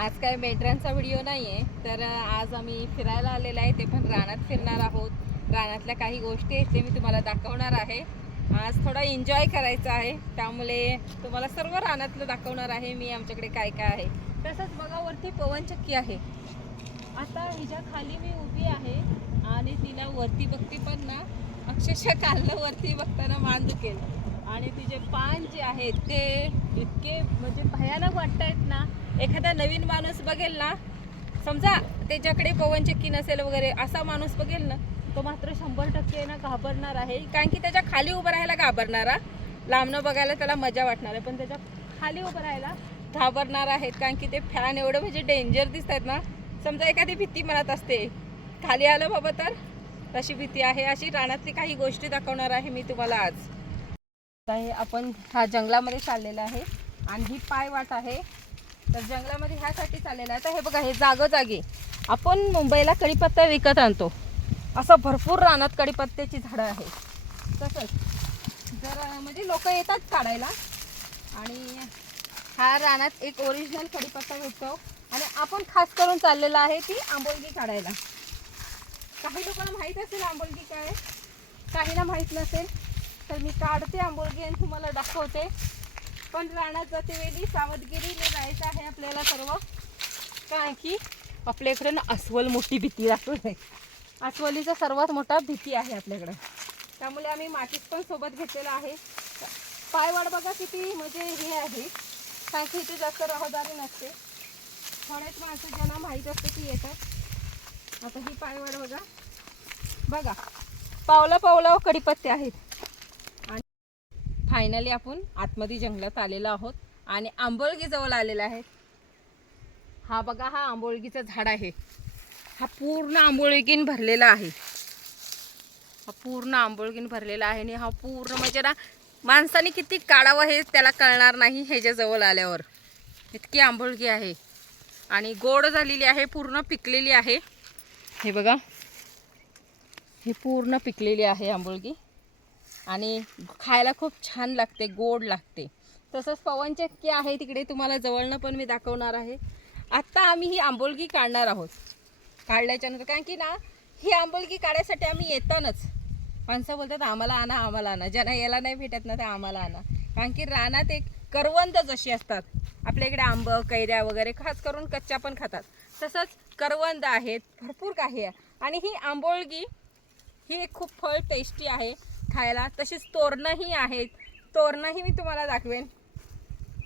आज काय मेंढरांचा व्हिडिओ नाही आहे तर आज आम्ही फिरायला आलेलो आहे ते पण रानात फिरणार आहोत. रानातल्या काही गोष्टी आहेत ते मी तुम्हाला दाखवणार आहे. आज थोडा एन्जॉय करायचा आहे त्यामुळे तुम्हाला सर्व रानातलं दाखवणार आहे मी आमच्याकडे काय काय आहे. तसंच बघा वरती पवनचक्की आहे. आता हिच्या खाली मी उभी आहे आणि तिला वरती बघते पण ना अक्षरशः कालनं वरती बघताना मान दुखेल. आणि तिचे पान जे आहेत ते इतके म्हणजे भयानक वाटत आहेत ना एखादा नवीन माणूस बघेल ना समजा त्याच्याकडे पवनचक्की नसेल वगैरे असा माणूस बघेल ना तो मात्र शंभर टक्के ना घाबरणार आहे. कारण की त्याच्याखाली उभं राहायला घाबरणारा लांबनं बघायला त्याला मजा वाटणार आहे पण त्याच्याखाली उभं राहायला घाबरणार आहेत. कारण की ते फॅन एवढं म्हणजे डेंजर दिसत आहेत ना. समजा एखादी भीती मनात असते खाली आलं बाबा तर? तशी भीती आहे. अशी रानातली काही गोष्टी दाखवणार आहे मी तुम्हाला आज. आपण ह्या जंगलामध्ये चाललेलं आहे. आणि ही पायवाट आहे. तर जंगलामध्ये ह्यासाठी चाललेलं आहे. तर हे बघा हे जागोजागी आपण मुंबईला कढीपत्ता विकत आणतो. असं भरपूर रानात कढीपत्त्याची झाडं आहे तसंच जर म्हणजे लोक येतात काढायला आणि हा रानात एक ओरिजिनल कढीपत्ता भेटतो आणि आपण खास करून चाललेला आहे ती आंबोलगी काढायला. काही लोकांना माहीत असेल आंबोलगी काय काहींना माहीत नसेल तर मी काढते आंबोलगी आणि तुम्हाला दाखवते. पण रानात जाते वेळी सावधगिरीने जायचं आहे आपल्याला सर्व. कारण की आपल्याकडे ना अस्वल मोठी भीती दाखवते अस्वलीचा सर्वात मोठा भीती आहे आपल्याकडं. त्यामुळे आम्ही मातीत पण सोबत घेतलेला आहे. पायवाड बघा किती म्हणजे हे आहे. कारण की इथे जास्त रहदारी नसते. थोडेच माणसं ज्यांना माहीत असते ती येतात. आता ही पायवाड बघा. बघा. पावला पावला कडीपत्ते आहेत. फायनली आपण आतमध्ये जंगलात आलेलो आहोत आणि आंबोळगीजवळ आलेला आहे. हा बघा हा आंबोळगीचं झाड आहे. हा पूर्ण आंबोळगीन भरलेला आहे. हा पूर्ण आंबोळगीन भरलेला आहे आणि हा पूर्ण म्हणजे ना माणसाने किती काढावं हे त्याला कळणार नाही ह्याच्याजवळ आल्यावर. इतकी आंबोळगी आहे. आणि गोड झालेली आहे पूर्ण पिकलेली आहे. हे बघा. ही पूर्ण पिकलेली आहे आंबोळगी. आणि खायला खूप छान लागते गोड लागते. तसंच पवनचक्की आहे तिकडे तुम्हाला जवळनं पण मी दाखवणार आहे. आत्ता आम्ही ही आंबोलगी काढणार आहोत. काढल्याच्यानंतर कारण की ना ही आंबोलगी काढायसाठी आम्ही येतानच माणसं बोलतात आम्हाला आणा आम्हाला आणा. ज्यांना यायला नाही भेटत ना ते आम्हाला आणा. कारण की रानात एक करवंद जशी असतात. आपल्या इकडे आंब कैऱ्या वगैरे खास करून कच्च्या पण खातात. तसंच करवंद आहेत भरपूर काही आहे. आणि ही आंबोळगी ही एक खूप फळ टेस्टी आहे. खायला. तशीच तोरणंही आहेत. तोरणंही मी तुम्हाला दाखवेन.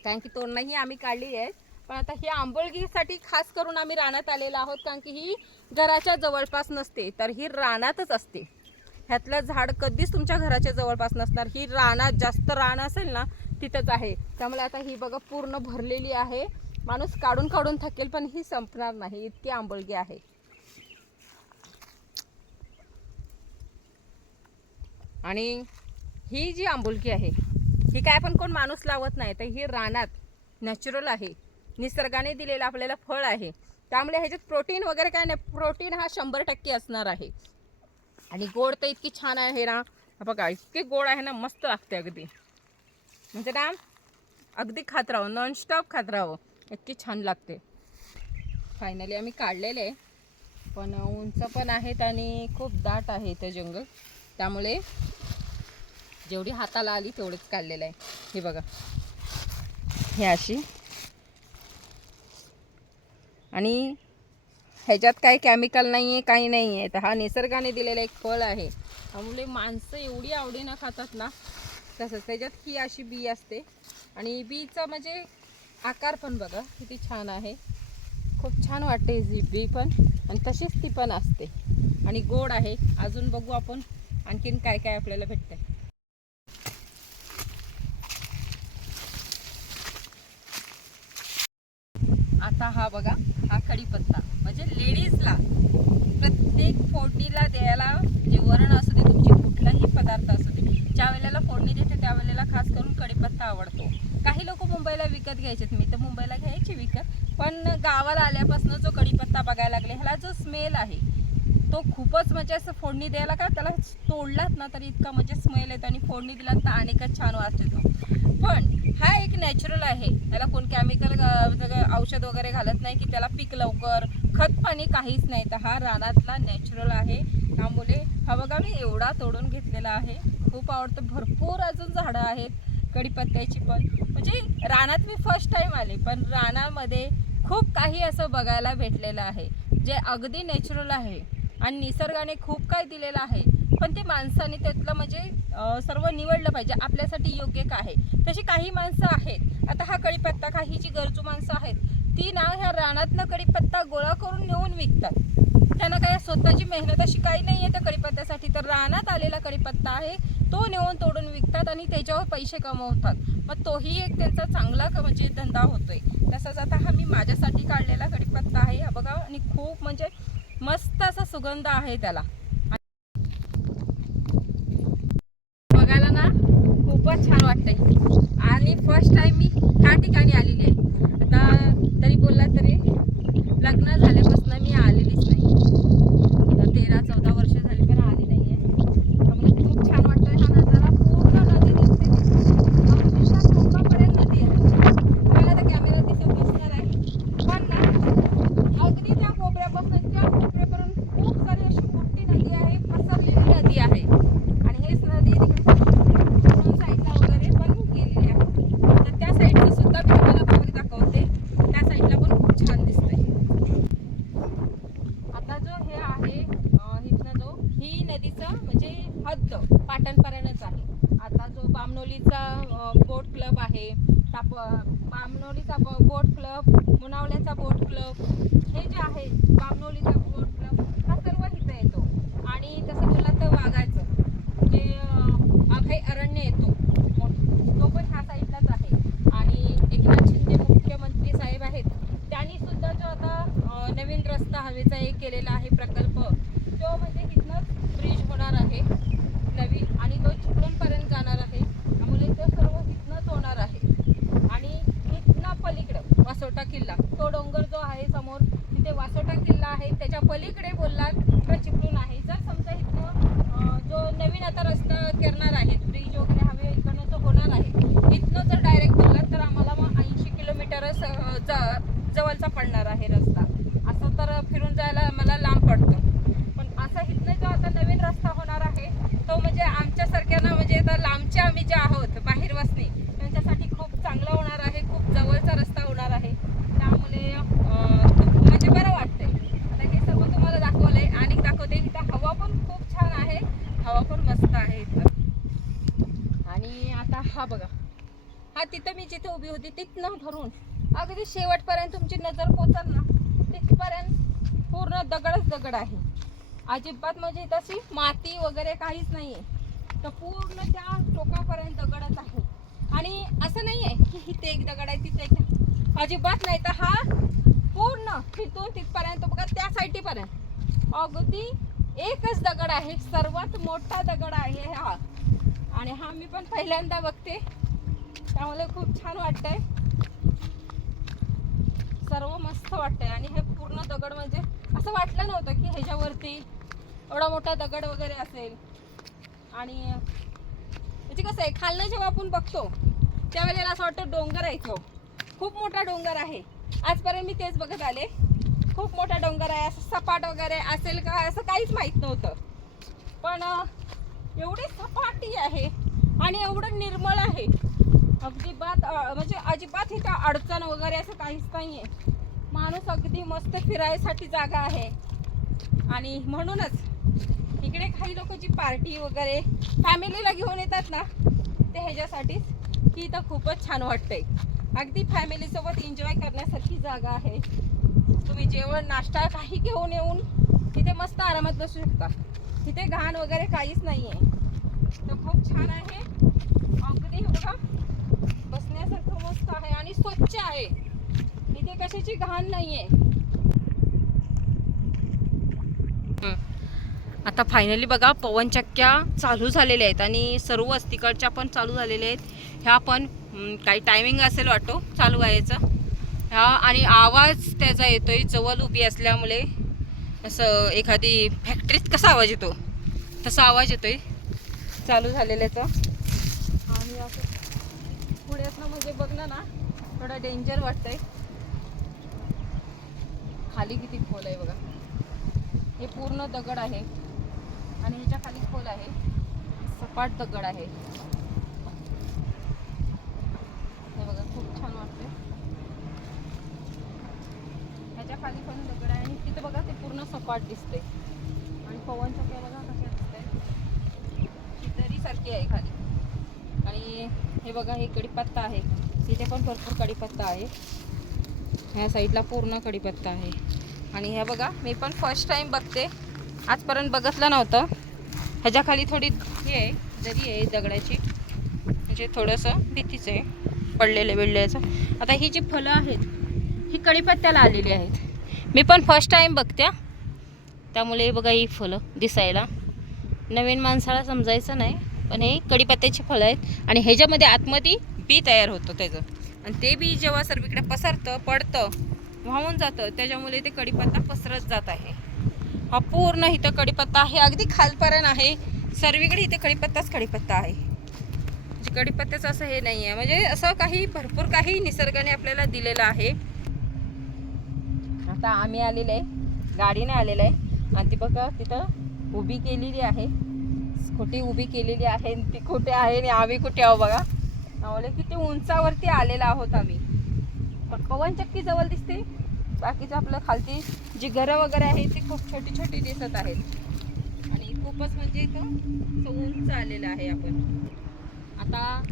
कारण की तोरणंही आम्ही काढली आहेत. पण आता ही आंबोळगीसाठी खास करून आम्ही रानात आलेलो आहोत कारण की ही घराच्या जवळपास नसते. तर ही रानातच असते. ह्यातलं झाड कधीच तुमच्या घराच्या जवळपास नसणार. ही रानात जास्त रान असेल ना तिथंच आहे. त्यामुळे आता ही बघा पूर्ण भरलेली आहे. माणूस काढून काढून थकेल पण ही संपणार नाही. इतकी आंबोळगी आहे. आणि ही जी आंबोलकी आहे ही काय पण कोण माणूस लावत नाही तर ही रानात नॅचरल आहे. निसर्गाने दिलेलं आपल्याला फळ आहे. त्यामुळे ह्याच्यात प्रोटीन वगैरे काय नाही. प्रोटीन हा शंभर टक्के असणार आहे. आणि गोड तर इतकी छान आहे ना. बघा इतके गोड आहे ना मस्त लागते अगदी. म्हणजे ना अगदी खात राहावं नॉनस्टॉप खात राहावं. इतकी छान लागते. फायनली आम्ही काढलेले. आहे पण उंच पण आहेत आणि खूप दाट आहे इथं जंगल. त्यामुळे जेवढी हाताला आली तेवढंच काढलेलं आहे. हे बघा. हे अशी. आणि ह्याच्यात काही केमिकल नाही आहे काही नाही आहे तर हा निसर्गाने दिलेला एक फळ आहे. त्यामुळे माणसं एवढी आवडीनं खातात ना. तसंच त्याच्यात ही अशी बी असते. आणि बीचा म्हणजे आकार पण बघा किती छान आहे. खूप छान वाटते ही बी पण. आणि तशीच ती पण असते. आणि गोड आहे. अजून बघू आपण. आणखीन काय काय आपल्याला भेटतंय? आता हा बघा हा कढीपत्ता. म्हणजे लेडीजला प्रत्येक फोडणीला द्यायला जे वरण असू दे तुमची कुठलाही पदार्थ असू दे ज्या वेळेला फोडणी देते त्यावेळेला खास करून कढीपत्ता आवडतो. काही लोक मुंबईला विकत घ्यायचेत. मी तर मुंबईला घ्यायची विकत. पण गावाला आल्यापासून जो कढीपत्ता बघायला लागले ह्याला जो स्मेल आहे तो खूपच म्हणजे असं फोडणी द्यायला का त्याला तोडलात ना तरी इतका म्हणजे स्मेल येतो आणि फोडणी दिलात तर अनेकच छान वास येतो. पण हा एक नॅचरल आहे. त्याला कोण केमिकल औषध वगैरे घालत नाही की त्याला पीक लवकर. खत पाणी काहीच नाही. तर हा रानातला नॅचरल आहे. त्यामुळे हा बघा मी एवढा तोडून घेतलेला आहे. खूप आवडतं. भरपूर अजून झाडं आहेत. कढीपत्त्याची पण. म्हणजे रानात मी फर्स्ट टाईम आले पण रानामध्ये खूप काही असं बघायला भेटलेलं आहे. जे अगदी नॅचरल आहे. आणि निसर्गाने खूप काय दिलेलं आहे. पण ते माणसाने त्यातलं म्हणजे सर्व निवडलं पाहिजे. आपल्यासाठी योग्य काय आहे. तशी काही माणसं आहेत. आता हा कढीपत्ता काही जी गरजू माणसं आहेत ती ना ह्या रानातनं कढीपत्ता गोळा करून नेऊन विकतात. त्यांना काय स्वतःची मेहनत अशी काही नाही आहे त्या कडीपत्त्यासाठी तर रानात आलेला कडीपत्ता आहे तो नेऊन तोडून विकतात आणि त्याच्यावर पैसे कमवतात. मग तोही एक त्यांचा चांगला क- म्हणजे धंदा होतोय. तसंच आता हा मी माझ्यासाठी काढलेला कढीपत्ता आहे. हा बघा आणि खूप म्हणजे मस्त असा सुगंध आहे त्याला. बघायला ना खूपच छान वाटतंय. आणि फर्स्ट टाइम मी ह्या ठिकाणी आली दगडच आहे. अजिबात म्हणजे तशी माती वगैरे काहीच नाही आहे तर पूर्ण त्या टोकापर्यंत दगडच आहे. आणि असं नाही आहे की इथे एक दगड आहे तिथे एक अजिबात नाही. तर हा पूर्ण तिथून तिथपर्यंत बघा त्या साईटीपर्यंत. अगदी एकच दगड आहे. सर्वात मोठा दगड आहे हा. आणि हा मी पण पहिल्यांदा बघते. त्यामुळे खूप छान वाटतंय. सर्व मस्त वाटतंय. आणि हे पूर्ण दगड म्हणजे असं वाटलं नव्हतं की ह्याच्यावरती एवढा मोठा दगड वगैरे असेल. आणि म्हणजे कसं आहे खालनं जेव्हा आपण बघतो त्यावेळेला असं वाटतं डोंगर आहे तो. खूप मोठा डोंगर आहे. आजपर्यंत मी तेच बघत आले. खूप मोठा डोंगर आहे असं सपाट वगैरे असेल का असं काहीच माहीत नव्हतं. पण एवढी सपाटी आहे आणि एवढं निर्मळ आहे. अगदीबात म्हणजे अजिबात इथं अडचण वगैरे असं काहीच नाही आहे माणूस अगदी मस्त फिरायसाठी जागा आहे. आणि म्हणूनच इकडे काही लोक जी पार्टी वगैरे फॅमिलीला घेऊन येतात ना ते ह्याच्यासाठीच की इथं खूपच छान वाटतंय. अगदी फॅमिलीसोबत एन्जॉय करण्यासारखी जागा आहे. तुम्ही जेवण नाश्ता काही घेऊन येऊन तिथे मस्त आरामात बसू शकता. तिथे घाण वगैरे काहीच नाही आहे तर खूप छान आहे. अगदी बघा. बसण्यासारखं मस्त आहे आणि स्वच्छ आहे. इथे कशाची घाण नाही आहे आता फायनली बघा पवनचक्क्या चालू झालेल्या आहेत आणि सर्वच तिकडच्या पण चालू झालेल्या आहेत. ह्या पण काही टायमिंग असेल वाटतो चालू व्हायचा. ह्या आणि आवाज त्याचा येतोय जवळ उभी असल्यामुळे असं एखादी फॅक्टरीत कसा आवाज येतो? तसा आवाज येतोय. चालू झालेल्याचा. आणि म्हणजे बघणं ना थोडं डेंजर वाटतंय. खाली किती खोल आहे बघा. हे पूर्ण दगड आहे. आणि ह्याच्या खाली खोल आहे. सपाट दगड आहे. हे बघा खूप छान वाटतंय. ह्याच्या खाली पण दगड आहे. आणि तिथे बघा ते पूर्ण सपाट दिसते आणि पवन चक्क्या बघा कशा दिसत आहे सारखी आहे खाली. हे बघा हे कढीपत्ता आहे. इथे पण भरपूर कढीपत्ता आहे. ह्या साईडला पूर्ण कढीपत्ता आहे. आणि हे बघा मी पण फर्स्ट टाईम बघते. आजपर्यंत बघितलं नव्हतं. ह्याच्याखाली थोडी हे आहे दरी आहे दगडाची. म्हणजे थोडंसं भीतीचं आहे. पडलेलं बिडल्याचं आता ही जी फळं आहेत ही कढीपत्त्याला आलेली आहेत. मी पण फर्स्ट टाईम बघत्या त्यामुळे बघा ही फुलं दिसायला. नवीन माणसाला समजायचं नाही. पण हे कढीपत्त्याची फळं आहेत. आणि ह्याच्यामध्ये आतमध्ये बी तयार होतं त्याचं. आणि ते बी जेव्हा सर्वीकडे पसरतं पडतं वाहून जातं त्याच्यामुळे ते कढीपत्ता पसरत जात आहे. हा पूर्ण इथं कढीपत्ता आहे. अगदी खालपर्यंत आहे. सर्वीकडे इथे कडीपत्ताच कढीपत्ता आहे. म्हणजे कडीपत्त्याचं असं हे नाही आहे म्हणजे असं काही भरपूर काही निसर्गाने आपल्याला दिलेलं आहे. आता आम्ही आलेलो आहे. गाडीने आलेलं आहे. आणि ती बघा तिथं उभी केलेली आहे. खोटी उभी केलेली आहे ती कुठे आहे आणि आम्ही कुठे आहो बघा. म्हणजे किती उंचावरती आलेला आहोत आम्ही. पवनचक्की जवळ दिसते. बाकीचं आपलं खालती जी घरं वगैरे आहे ती खूप छोटी छोटी दिसत आहेत. आणि खूपच म्हणजे इथं उंच आलेलं आहे आपण. आता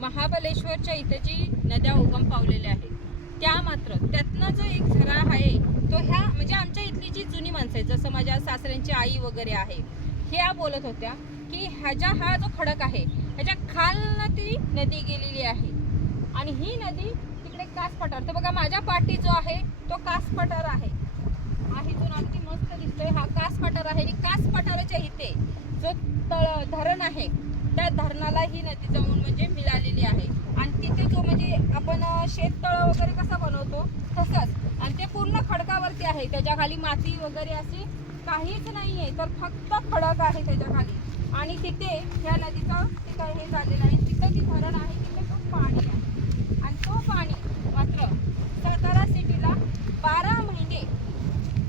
महाबलेश्वरच्या इथे जी नद्या उगम पावलेल्या आहेत त्या मात्र त्यातनं जो एक झरा आहे तो ह्या म्हणजे आमच्या इथली जी जुनी माणसं आहेत जसं माझ्या सासऱ्यांची आई वगैरे आहे ह्या बोलत होत्या की ह्याच्या हा जो खडक आहे ह्याच्या खालनं ती नदी गेलेली आहे. आणि ही नदी तिकडे कास पठार तर बघा माझ्या पाठी जो आहे तो कास पठार आहे इथून अगदी मस्त दिसतोय. हा कास पठार आहे. आणि कास पठाराच्या इथे जो तळ धरण आहे त्या धरणाला ही नदी जाऊन म्हणजे मिळालेली आहे. आणि तिथे जो म्हणजे आपण शेततळ वगैरे कसा बनवतो तसंच. आणि ते पूर्ण खडकावरती आहे. त्याच्याखाली माती वगैरे अशी काहीच नाही आहे तर फक्त खडक आहे त्याच्याखाली आणि तिथे ह्या नदीचा तिथं हे झालेलं आहे. तिथं ती धरण आहे तिथे खूप पाणी आहे. आणि तो पाणी मात्र सातारा सिटीला बारा महिने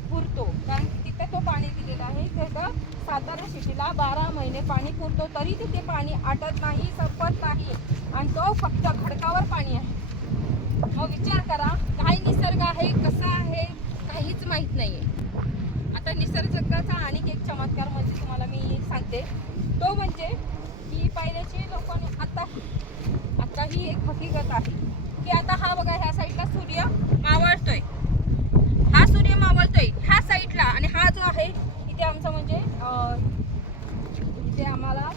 पुरतो. कारण तिथे तो पाणी दिलेला आहे. त्याचं सातारा सिटीला बारा महिने पाणी पुरतो तरी तिथे पाणी आटत नाही. सब नाही आणि तो फक्त खडकावर पाणी आहे मग विचार करा काय निसर्ग आहे कसा आहे काहीच माहीत नाही आहे आता निसर्गाचा आणि एक चमत्कार म्हणजे तुम्हाला मी सांगते तो म्हणजे की पहिल्याचे लोकांनी आता आता ही एक हकीकत आहे की आता हा बघा ह्या साईडला सूर्य मावळतोय हा सूर्य मावळतोय ह्या साईडला आणि हा जो आहे इथे आमचा म्हणजे अं, इथे आम्हाला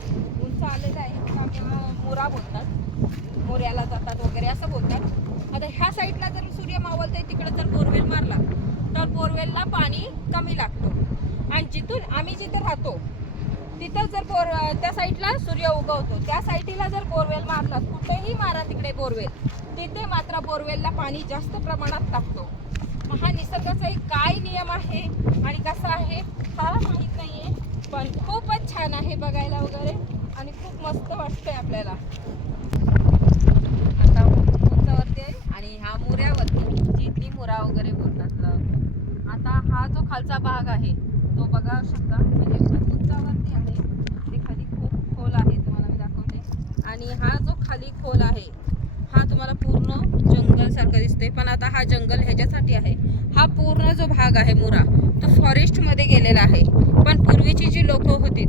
उंच आलेला आहे तिथे आम्हाला मोरा बोलतात मोऱ्याला जातात वगैरे असं बोलतात आता ह्या साईडला जर सूर्य मावळतोय तिकडे जर बोरवेल मारला तर बोरवेलला पाणी कमी लागतो आणि जिथून आम्ही जिथे राहतो तिथं जर बोर त्या साईडला सूर्य उगवतो. त्या साईटीला जर बोरवेल मारला कुठेही मारा तिकडे बोरवेल. तिथे मात्र बोरवेलला पाणी जास्त प्रमाणात लागतो मग हा निसर्गाचा एक काय नियम आहे आणि कसा आहे हा माहीत नाही आहे पण खूपच छान आहे बघायला वगैरे आणि खूप मस्त वाटतंय आपल्याला. आता उंचावरती आहे आणि ह्या मुऱ्यावरती जिथली मुरा वगैरे बोलतात आता हा जो खालचा भाग आहे तो बघा शकता. म्हणजे उंचावरती आहे ते खाली खूप खोल आहे तुम्हाला मी दाखवते आणि हा जो खाली खोल आहे हा तुम्हाला पूर्ण जंगलसारखा दिसतोय. पण आता हा जंगल ह्याच्यासाठी आहे. हा पूर्ण जो भाग आहे मुरा तो फॉरेस्टमध्ये गेलेला आहे. पण पूर्वीची जी लोक होती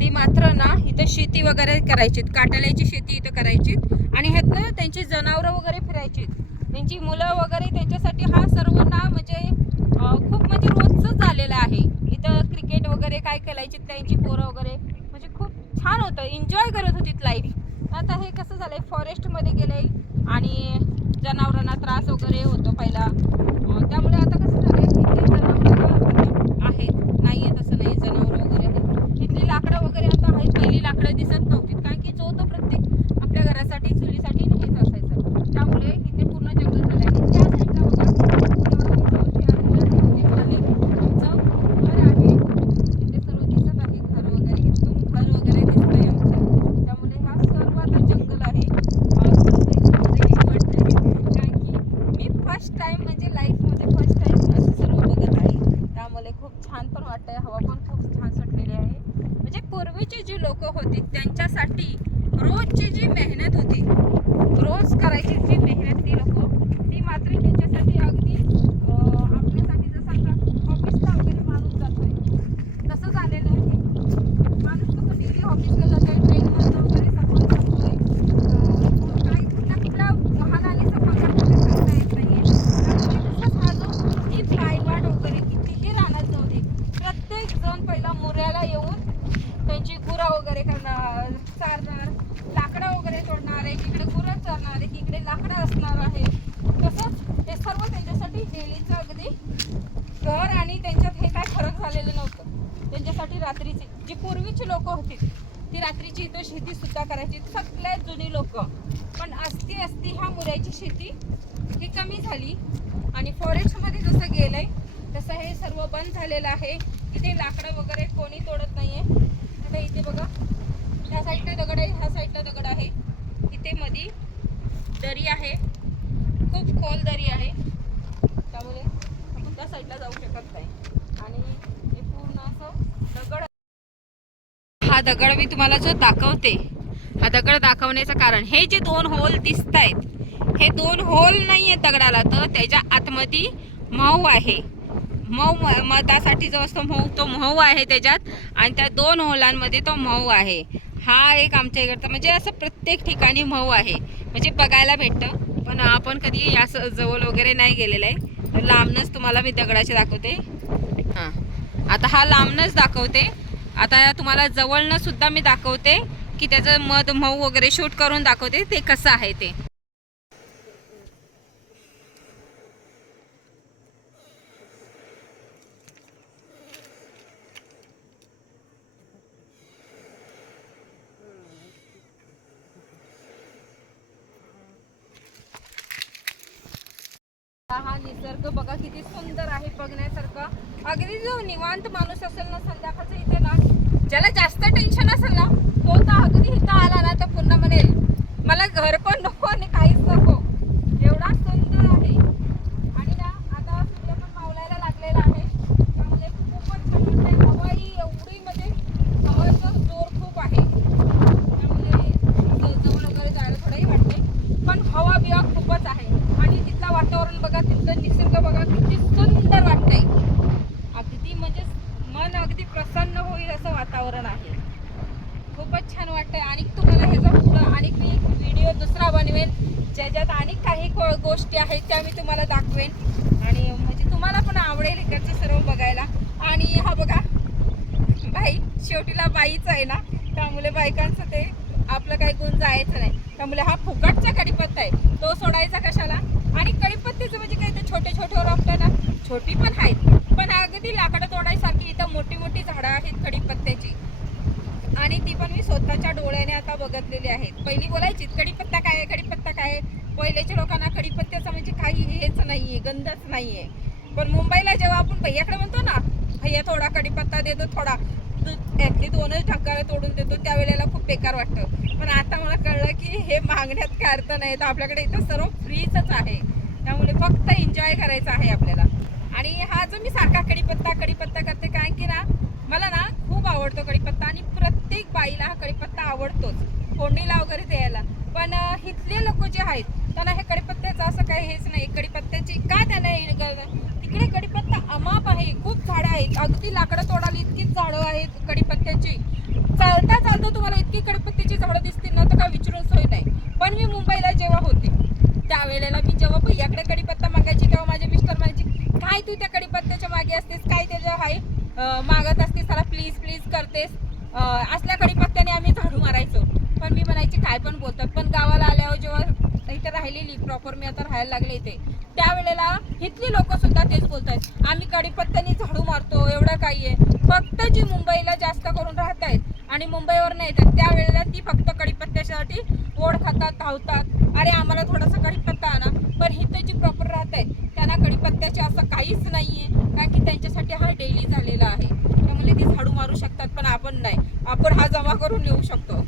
ती मात्र ना इथं शेती वगैरे करायची काटाल्याची शेती इथं करायची आणि ह्यातनं त्यांची जनावरं वगैरे फिरायचीत. त्यांची मुलं वगैरे त्यांच्यासाठी हा सर्व ना म्हणजे खूप म्हणजे रोजच झालेलं आहे. इथं क्रिकेट वगैरे काय खेळायची त्यांची पोरं वगैरे. म्हणजे खूप छान होतं. एन्जॉय करत होती लाईफ आता हे कसं झालंय फॉरेस्टमध्ये गेलंय आणि जनावरांना त्रास वगैरे होतो पहिला. त्यामुळे आता कसं झालंय इथे जनावरं आहेत. नाही आहे तसं नाही जनावरं वगैरे आहेत. इथली लाकडं वगैरे आता आहेत पहिली लाकडं दिसत नव्हती. कारण की जो तो प्रत्येक आपल्या घरासाठी चुलीसाठी हेच असायचं त्यामुळे इथे पूर्ण जंगल झालं आणि त्या साईडला बघा एवढं उंचावरती आलेलं आहे ते खाली आमचं घर आहे तिथे सर्व दिसत आहे घर वगैरे इथून घर वगैरे दिसतंय आमचं त्यामुळे हा सर्व आता जंगल आहे अं, थोडंसं वाटतंय हवा पण खूप छान सुटलेली आहे म्हणजे पूर्वीची जी लोक होती त्यांच्यासाठी रोजची जी मेहनत होती रोज करायची जी मेहनत ती लोक ती मात्र त्यांच्यासाठी अगदी अं, आपल्यासाठी जसं आता ऑफिसला वगैरे माणूस जातोय तसं झालेलं आहे माणूस कसं डेली ऑफिसला जातोय ट्रेनमधनं वगैरे सफर करतोय अं, काही कुठल्या कुठल्या वाहनाने सफर करतोय सांगता येत नाहीये त्यामुळे तसंच हा जो ही पायवाट वगैरे कितीही राहण्यात जाऊ दे प्रत्येक जण पहिला मोऱ्याला येऊन त्यांची गुरं वगैरे करणार चारणार लाकडं वगैरे तोडणार एकीकडे असणार आहे इकडे लाकडं असणार आहे. तसंच हे सर्व त्यांच्यासाठी डेलीचं अगदी घर आणि त्यांच्यात हे काय फरक झालेलं नव्हतं. त्यांच्यासाठी रात्रीची जी पूर्वीची लोक होती ती रात्रीची इथं शेती सुद्धा करायची. सगळ्यात जुनी लोक. पण असती असती ह्या मुऱ्याची शेती ही कमी झाली. आणि फॉरेस्टमध्ये जसं गेलंय तसं हे सर्व बंद झालेलं आहे. इथे लाकडं वगैरे कोणी तोडत नाहीये. आता इथे बघा ह्या साईडला दगड आहे ह्या साईडला दगड आहे. दरी आहे. खूप खोल दरी आहे. त्यामुळे आपण त्या साईडला जाऊ शकत नाही. आणि हे पूर्ण असं दगड हा दगड मी तुम्हाला जो दाखवते हा दगड दाखवण्याचं कारण हे जे दोन होल दिसत आहेत हे दोन होल नाही आहेत दगडाला तर त्याच्या आतमध्ये मऊ आहे. मऊ म- मतासाठी जो असतो मऊ तो मऊ आहे त्याच्यात. आणि त्या दोन होलांमध्ये तो मऊ आहे. हा एक आमच्या इकडचा म्हणजे असं प्रत्येक ठिकाणी मऊ आहे. म्हणजे बघायला भेटतं. पण आपण कधी असं जवळ वगैरे नाही गेलेलं आहे. तर लांबनच तुम्हाला मी दगडाचे दाखवते. हां. आता हा लांबनच दाखवते. आता तुम्हाला जवळनं सुद्धा मी दाखवते की त्याचं मध मऊ वगैरे शूट करून दाखवते. ते कसं आहे ते हा निसर्ग बघा किती सुंदर आहे बघण्यासारखं अगदी जो निवांत माणूस असेल ना संध्याकाळचं इथे ना? ज्याला जास्त टेन्शन असेल ना तो तर अगदी इथं आला ना तर पुन्हा म्हणेल मला घर पण नको आणि काहीच नको एवढा सुंदर आहे आणि ना आता सूर्य पण मावळायला लागलेला आहे त्यामुळे खूपच छान वाटतंय हवाही एवढी म्हणजे हवाचा जोर खूप आहे त्यामुळे असं जवळ वगैरे जायला थोडंही वाटते पण हवा बिवा खूपच आहे आणि तिथलं वातावरण बघा तिथलं निसर्ग बघा किती सुंदर वाटतंय अगदी म्हणजे मन अगदी प्रसन्न होईल असं वातावरण आहे खूपच छान वाटतंय आणि तुम्हाला ह्याचा पुढं आणि मी व्हिडिओ दुसरा बनवेन ज्याच्यात आणि काही गो- गोष्टी आहेत त्या मी तुम्हाला दाखवेन आणि म्हणजे तुम्हाला पण आवडेल इकडचं सर्व बघायला आणि हा बघा बाई पायीच आहे ना त्यामुळे बायकांचं ते आपलं काही गुण जायचं नाही. त्यामुळे हा फुकटचा कडीपत्ता आहे. तो सोडायचा कशाला? आणि कढीपत्त्याचं म्हणजे काय ते छोटे छोटे रोपटं ना छोटी पण आहेत. पण अगदी लाकडं तोडायसारखी इथं मोठी मोठी झाडं आहेत कढीपत्त्याची. आणि ती पण मी स्वतःच्या डोळ्याने आता बघितलेली आहेत पहिली बोलायची कढीपत्ता काय आहे कडीपत्ता काय आहे? पहिल्याच्या लोकांना कडीपत्त्याचा म्हणजे काही हेच नाहीये गंधच नाहीये. पण मुंबईला जेव्हा आपण भैयाकडे म्हणतो ना भैया थोडा कडीपत्ता देतो थोडा. त्यातली दोनच ढक्काला तोडून देतो त्यावेळेला खूप बेकार वाटतं. पण आता मला कळलं की हे मागण्यात काय अर्थ नाही. तर आपल्याकडे इथं सर्व फ्रीचंच आहे. त्यामुळे फक्त एन्जॉय करायचं आहे आपल्याला. आणि हा जो मी सारखा कढीपत्ता कढीपत्ता करते कारण की ना मला ना खूप आवडतो कढीपत्ता आणि प्रत्येक बाईला हा कढीपत्ता आवडतोच. फोडणीला वगैरे द्यायला. पण इथले लोक जे आहेत त्यांना हे कढीपत्त्याचं असं काही हेच नाही. कढीपत्त्याची का त्यांना इकडे कडीपत्ता कढीपत्ता अमाप आहे. खूप झाडं आहेत. अगदी लाकडं तोडाली इतकीच झाडं आहेत कढीपत्त्याची. चालता चालता तुम्हाला इतकी कडीपत्त्याची झाडं दिसतील ना तर काय विचारून सोय नाही. पण मी मुंबईला जेव्हा होते त्यावेळेला मी जेव्हा भैयाकडे कढीपत्ता मागायची तेव्हा माझे मिस्टर म्हणायचे काय तू त्या कडीपत्त्याच्या मागे असतेस? काय त्याच्या आहे मागत असतेस त्याला प्लीज प्लीज करतेस. असल्या कढीपत्त्याने आम्ही झाडू मारायचो. पण मी म्हणायची काय पण बोलतात. पण गावाला आल्यावर जेव्हा इथे राहिलेली प्रॉपर मी आता राहायला लागले इथे त्यावेळेला इथली लोक सुद्धा तेच बोलतायत. आम्ही कढीपत्त्याने झाडू मारतो एवढं काही आहे फक्त जी मुंबईला जास्त करून राहत आहेत आणि मुंबईवर नाही येतात त्यावेळेला ती फक्त कडीपत्त्यासाठी ओढ खातात धावतात. अरे आम्हाला थोडासा कढीपत्ता आणा. पण इथं जी प्रॉपर राहत आहेत त्यांना कडीपत्त्याचे असं काहीच नाही आहे कारण की त्यांच्यासाठी हा डेली झालेला आहे. त्यामुळे ती झाडू मारू शकतात पण आपण नाही. आपण हा जमा करून लिहू शकतो.